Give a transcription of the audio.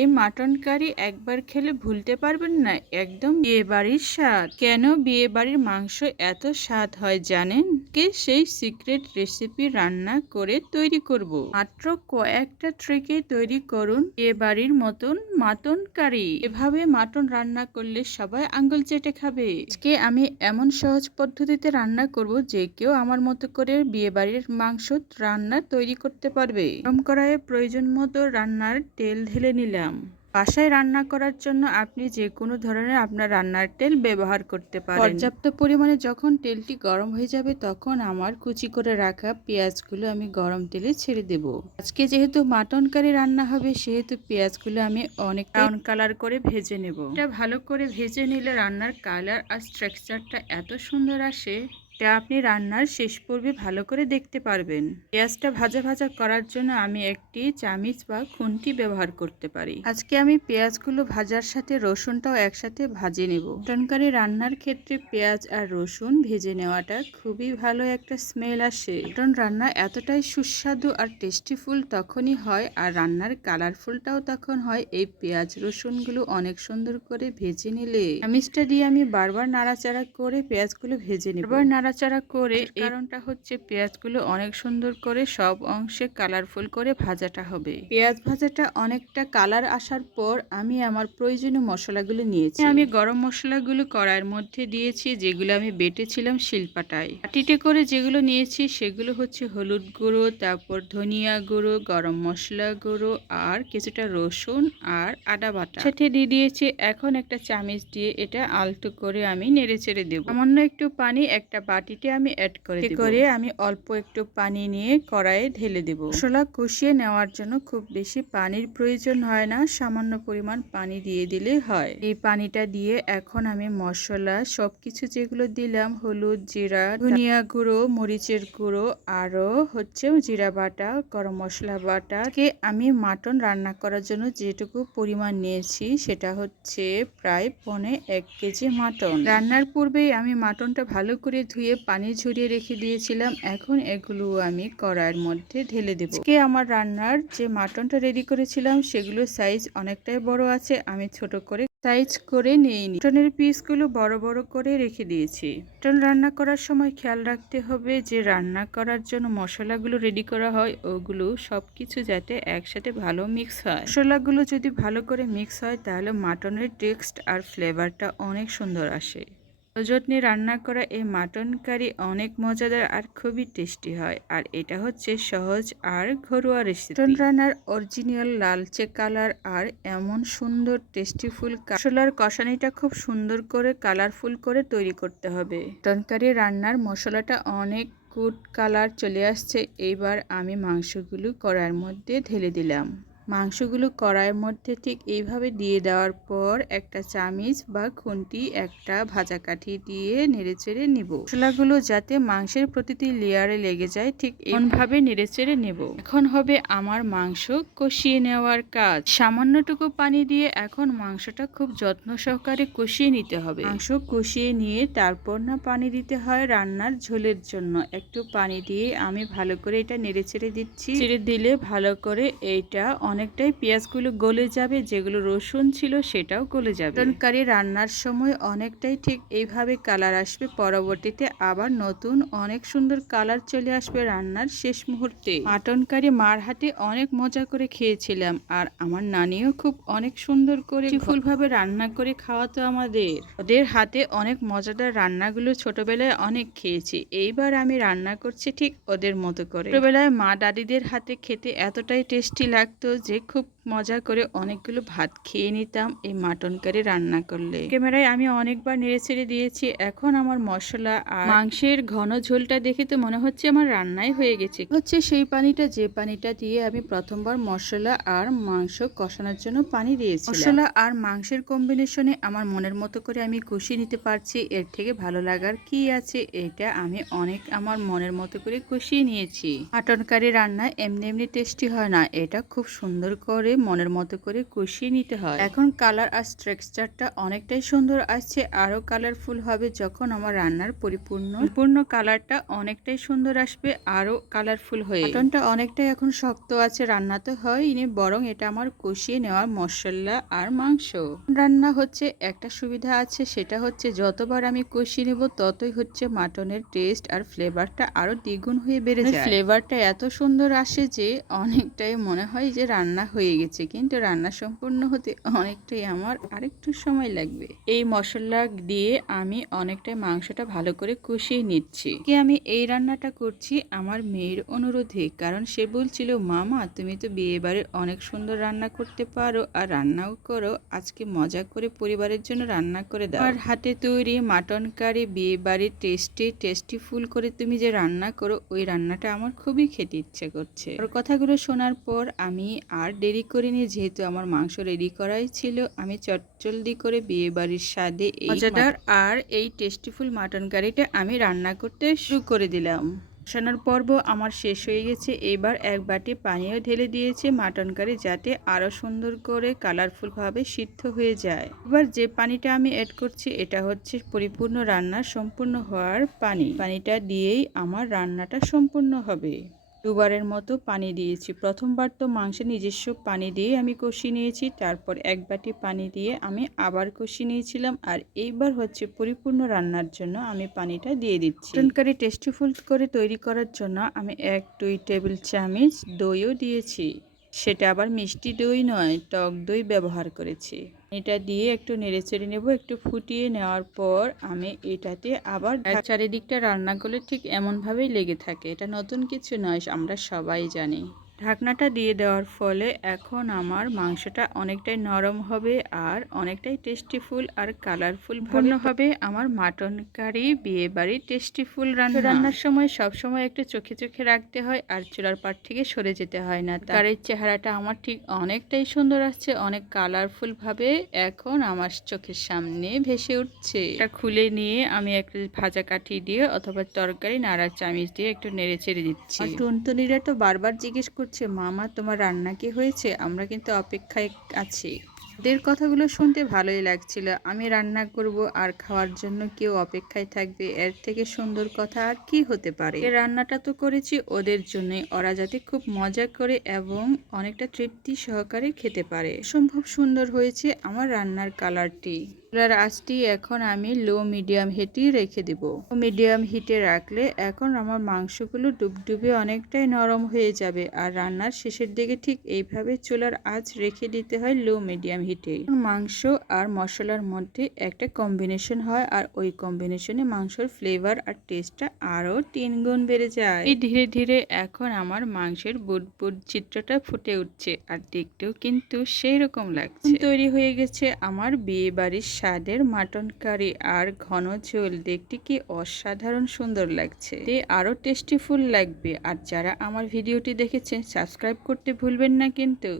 এই mutton curry একবার খেলে ভুলতে পারবেন না, একদম বিয়েবাড়ির স্বাদ। কেন বিয়েবাড়ির মাংস এত স্বাদ হয় জানেন? সেই সিক্রেট রেসিপি রান্না করে তৈরি করব। মাত্র কয়েকটা ট্রিকে তৈরি করুন বিয়েবাড়ির মতন মাটন কারি। এভাবে মাটন রান্না করলে সবাই আঙ্গুল চেটে খাবে। আজকে আমি এমন সহজ পদ্ধতিতে রান্না করব যে কেউ আমার মতো করে বিয়েবাড়ির মাংস রান্না তৈরি করতে পারবে। গরম কড়াইয়ে প্রয়োজন মতো রান্নার তেল ঢেলে নিলাম। বাসায় রান্না করার জন্য আপনি যে কোনো ধরনের আপনার রান্নার তেল ব্যবহার করতে পারেন। পর্যাপ্ত পরিমাণে যখন তেলটি গরম হয়ে যাবে তখন আমার কুচি করে রাখা পেঁয়াজগুলো আমি গরম তেলে ছেড়ে দেব। আজকে যেহেতু মাটন কারি রান্না হবে সেহেতু পেঁয়াজগুলো আমি অনেক ব্রাউন কালার করে ভেজে নেব। এটা ভালো করে ভেজে নিলে রান্নার কালার আর স্ট্রাকচারটা এত সুন্দর আসে, এটা আপনি রান্নার শেষ পর্বে ভালো করে দেখতে পারবেন। পেঁয়াজটা ভাজা ভাজা করার জন্য আমি একটি চামিচ বা খুন্তি ব্যবহার করতে পারি। আজকে আমি পেঁয়াজগুলো ভাজার সাথে রসুনটাও একসাথে ভাজে নেব। মাটন কারি রান্নার ক্ষেত্রে পেঁয়াজ আর রসুন ভেজে নেওয়াটা খুবই ভালো একটা স্মেল আসে। মাটন রান্না এতটাই সুস্বাদু আর টেস্টিফুল তখনই হয়, আর রান্নার কালারফুলটাও তখন হয় এই পেঁয়াজ রসুনগুলো অনেক সুন্দর করে ভেজে নিলে। চামিচটা দিয়ে আমি বারবার নাড়াচাড়া করে পেঁয়াজগুলো ভেজে নেব। নাড়াচাড়া করে, কারণটা হচ্ছে পেঁয়াজগুলো অনেক সুন্দর করে সব অংশে কালারফুল করে ভাজাটা হবে। পেঁয়াজ ভাজাটা অনেকটা কালার আসার পর আমি আমার প্রয়োজনীয় মশলাগুলো নিয়েছি। আমি গরম মশলাগুলো কড়াইয়ের মধ্যে দিয়েছি, যেগুলো আমি বেটেছিলাম শিলপাটায়। বাটিতে করে যেগুলো নিয়েছি সেগুলো হচ্ছে হলুদ গুঁড়ো, তারপর ধনিয়া গুঁড়ো, গরম মশলা গুঁড়ো আর কিছুটা রসুন আর আদা বাটা সাথে দিয়ে দিয়েছি। এখন একটা চামচ দিয়ে এটা আলতো করে আমি নেড়ে চেড়ে দেবো। সামান্য একটু পানি একটা বাটিতে আমি অ্যাড করে আমি অল্প একটু পানি নিয়ে কড়াইয়ে ঢেলে দেব। মশলা কষিয়ে নেওয়ার জন্য খুব বেশি পানির প্রয়োজন হয় না, সামান্য পরিমাণ পানি দিয়ে দিলেই হয়। এই পানিটা দিয়ে এখন আমি মশলা সবকিছু যেগুলো দিলাম, হলুদ, জিরা, ধনিয়া গুঁড়ো, মরিচের গুঁড়ো, আরও হচ্ছে জিরা বাটা, গরম মশলা বাটা, আমি মাটন রান্না করার জন্য যেটুকু পরিমাণ নিয়েছি সেটা হচ্ছে প্রায় 1.25 কেজি মাটন। রান্নার পূর্বেই আমি মাটনটা ভালো করে ধুয়ে পানি ঝরিয়ে রেখে দিয়েছিলাম। এখন এগুলো আমি কড়াইয়ের মধ্যে ঢেলে দেব। আজকে আমার রান্নার যে মাটনটা রেডি করেছিলাম সেগুলো সাইজ অনেকটাই বড় আছে, আমি ছোট করে সাইজ করে নিইনি। মাটনের পিসগুলো বড় বড় করে রেখে দিয়েছি। মাটন রান্না করার সময় খেয়াল রাখতে হবে যে রান্না করার জন্য মশলাগুলো রেডি করা হয় ওগুলো সবকিছু যাতে একসাথে ভালো মিক্স হয়। মশলাগুলো যদি ভালো করে মিক্স হয় তাহলে মাটনের টেক্সট আর ফ্লেভারটা অনেক সুন্দর আসে। সযত্নে রান্না করা এই মাটন কারি অনেক মজাদার আর খুবই টেস্টি হয়, আর এটা হচ্ছে সহজ আর ঘরোয়া রেসিপি। মাটন রান্নার অরিজিনাল লালচে কালার আর এমন সুন্দর টেস্টিফুল মশলার কষানিটা খুব সুন্দর করে কালারফুল করে তৈরি করতে হবে। মাটন কারি রান্নার মশলাটা অনেক গুড কালার চলে আসছে। এইবার আমি মাংসগুলো কড়াইয়ের মধ্যে ঢেলে দিলাম। মাংসগুলো কড়াইয়ের মধ্যে ঠিক এইভাবে দিয়ে দেওয়ার পর একটা চামিচ বা খুন্তি একটা ভাজা কাঠি দিয়ে নেড়েচেড়ে নিব। মশলাগুলো যাতে মাংসের প্রতিটি লেয়ারে লেগে যায় ঠিক এমনভাবে নেড়েচেড়ে নেব। এখন হবে আমার মাংস কষিয়ে নেওয়ার কাজ। সামান্যটুকু পানি দিয়ে এখন মাংসটা খুব যত্ন সহকারে কষিয়ে নিতে হবে। মাংস কষিয়ে নিয়ে তারপর না পানি দিতে হয় রান্নার ঝোলের জন্য। একটু পানি দিয়ে আমি ভালো করে এটা নেড়েচেড়ে দিচ্ছি। ছেড়ে দিলে ভালো করে এইটা অনেকটাই পেঁয়াজগুলো গলে যাবে, যেগুলো রসুন ছিল সেটাও গলে যাবে। মাটন কারি রান্নার সময় অনেকটাই ঠিক এইভাবে কালার আসবে, পরবর্তীতে আবার নতুন অনেক সুন্দর কালার চলে আসবে রান্নার শেষ মুহূর্তে। মাটন কারি মার হাতে অনেক মজা করে খেয়েছিলাম, আর আমার নানিও খুব অনেক সুন্দর করে ফুলভাবে রান্না করে খাওয়াতো আমাদের। ওদের হাতে অনেক মজাদার রান্নাগুলো ছোটবেলায় অনেক খেয়েছি, এইবার আমি রান্না করছি ঠিক ওদের মতো করে। ছোটবেলায় মা দাদিদের হাতে খেতে এতটাই টেস্টি লাগতো যে খুব মজা করে অনেকগুলো ভাত খেয়ে নিতাম এই মাটন কারি রান্না করলে। ক্যামেরায় আমি অনেকবার নেড়ে ছেড়ে দিয়েছি। এখন আমার মশলা আর মাংসের ঘন ঝোলটা দেখে তো মনে হচ্ছে আমার রান্নাই হয়ে গেছে। হচ্ছে সেই পানিটা, যে পানিটা দিয়ে আমি প্রথমবার মশলা আর মাংস কষানোর জন্য পানি দিয়েছি। মশলা আর মাংসের কম্বিনেশনে আমার মনের মতো করে আমি কষিয়ে নিতে পারছি, এর থেকে ভালো লাগার কি আছে। এটা আমি অনেক আমার মনের মতো করে কষিয়ে নিয়েছি। মাটন কারি রান্না এমনি এমনি টেস্টি হয় না, এটা খুব সুন্দর সুন্দর করে মনের মতো করে কষিয়ে নিতে হয়। এখন কালার আর টেক্সচারটা অনেকটাই সুন্দর আসছে, আরো কালারফুল হবে যখন আমার রান্নার পরিপূর্ণ কালারটা অনেকটাই সুন্দর আসবে, আরো কালারফুল হয়ে। মাটনটা অনেকটাই এখন শক্ত আছে, রান্না তো হয়নি, বরং এটা আমার কষিয়ে নেওয়ার মশলা আর মাংস রান্না হচ্ছে। একটা সুবিধা আছে, সেটা হচ্ছে যতবার আমি কষিয়ে নেব ততই হচ্ছে মাটনের টেস্ট আর ফ্লেভারটা আরো দ্বিগুণ হয়ে বেড়ে যায়। ফ্লেভারটা এত সুন্দর আসে যে অনেকটাই মনে হয় যে রান্না হয়ে গেছে, কিন্তু রান্না সম্পূর্ণ হতে অনেকটাই আমার আরেকটু সময় লাগবে। এই মশলা দিয়ে আমি অনেকটাই মাংসটা ভালো করে কষিয়ে নিচ্ছি। আমি এই রান্নাটা করছি আমার মেয়ের অনুরোধে, কারণ সে বলছিল, মামা তুমি তো বিয়ে বাড়ির অনেক সুন্দর রান্না করতে পারো আর রান্নাও করো, আজকে মজা করে পরিবারের জন্য রান্না করে দাও। আর হাতে তৈরি মাটন কারি বিয়ে বাড়ির টেস্টি ফুল করে তুমি যে রান্না করো, ওই রান্নাটা আমার খুবই খেতে ইচ্ছে করছে। ওর কথাগুলো শোনার পর আমি আর দেরি করিনি, যেহেতু আমার মাংস রেডি করাই ছিল, আমি চটজলদি করে বিয়ে বাড়ির স্বাদে এই মজাদার আর এই টেস্টিফুল মাটন কারিটা আমি রান্না করতে শুরু করে দিলাম। কষানোর পর্ব আমার শেষ হয়ে গেছে। এবার এক বাটি পানিও ঢেলে দিয়েছে মাটন কারি, যাতে আরো সুন্দর করে কালারফুল ভাবে সিদ্ধ হয়ে যায়। এবার যে পানিটা আমি অ্যাড করছি, এটা হচ্ছে পরিপূর্ণ রান্না সম্পূর্ণ হওয়ার পানি। পানিটা দিয়েই আমার রান্নাটা সম্পূর্ণ হবে। দুবারের মতো পানি দিয়েছি। প্রথমবার তো মাংসের নিজস্ব পানি দিয়ে আমি কষিয়ে নিয়েছি, তারপর এক বাটি পানি দিয়ে আমি আবার কষিয়ে নিয়েছিলাম, আর এইবার হচ্ছে পরিপূর্ণ রান্নার জন্য আমি পানিটা দিয়ে দিচ্ছি। মাটন কারি টেস্টিফুল করে তৈরি করার জন্য আমি 1-2 টেবিল চামচ দইও দিয়েছি। সেটা আবার মিষ্টি দই নয়, টক দই ব্যবহার করেছি। এটা দিয়ে একটু নেড়েচেড়ে নেব। একটু ফুটিয়ে নেওয়ার পর আমি এটাতে আবার চারিদিকটা রান্না করলে ঠিক এমনভাবেই লেগে থাকে, এটা নতুন কিছু নয়, আমরা সবাই জানি। ঢাকনাটা দিয়ে দেওয়ার ফলে এখন আমার মাংসটা অনেকটাই নরম হবে আর অনেকটাই টেস্টিফুল আর কালারফুল হবে আমার মাটন কারি বিয়ে বাড়ির টেস্টিফুল রান্নার সময় সবসময় একটু চোখে চোখে রাখতে হয় আর চুলার পাট থেকে সরে যেতে হয় না। কারির চেহারাটা আমার ঠিক অনেকটাই সুন্দর আসছে, অনেক কালারফুল ভাবে এখন আমার চোখের সামনে ভেসে উঠছে। এটা খুলে নিয়ে আমি একটা ভাজা কাঠি দিয়ে অথবা তরকারি নাড়া চামচ দিয়ে একটু নেড়ে চেড়ে দিচ্ছি। টুনটুনিরা তো বারবার জিজ্ঞেস করছে, মামা তোমার রান্না কি হয়েছে, আমরা কিন্তু অপেক্ষায় আছি। ওদের কথাগুলো শুনতে ভালোই লাগছিল, আমি রান্না করব আর খাওয়ার জন্য কেউ অপেক্ষায় থাকবে, এর থেকে সুন্দর কথা আর কি হতে পারে। এই রান্নাটা তো করেছি ওদের জন্যই, ওরা যাতে খুব মজা করে এবং অনেকটা তৃপ্তি সহকারে খেতে পারে। সম্ভব সুন্দর হয়েছে আমার রান্নার কালারটি। চুলার আঁচটি এখন আমি লো মিডিয়াম হিটেই রেখে দিব। মিডিয়াম হিটে রাখলে এখন আমার মাংসগুলো ডুবডুবে অনেকটাই নরম হয়ে যাবে, আর রান্নার শেষের দিকে ঠিক এইভাবে চুলার আঁচ রেখে দিতে হয় লো মিডিয়াম হিটে। মাংস আর মশলার মধ্যে একটা কম্বিনেশন হয়, আর ওই কম্বিনেশনে মাংসের ফ্লেভার আর টেস্টটা আরো 3 গুণ বেড়ে যায়। এই ধীরে ধীরে এখন আমার মাংসের বুদবুদ চিত্রটা ফুটে উঠছে, আর দেখতেও কিন্তু সেই রকম লাগছে। তৈরি হয়ে গেছে আমার বিয়ে বাড়ির স্বাদের মাটন কারি আর ঘন ঝোল, দেখতে কি অসাধারণ সুন্দর লাগছে, আরো টেস্টিফুল লাগবে। আর যারা আমার ভিডিওটি দেখেছেন সাবস্ক্রাইব করতে ভুলবেন না কিন্তু।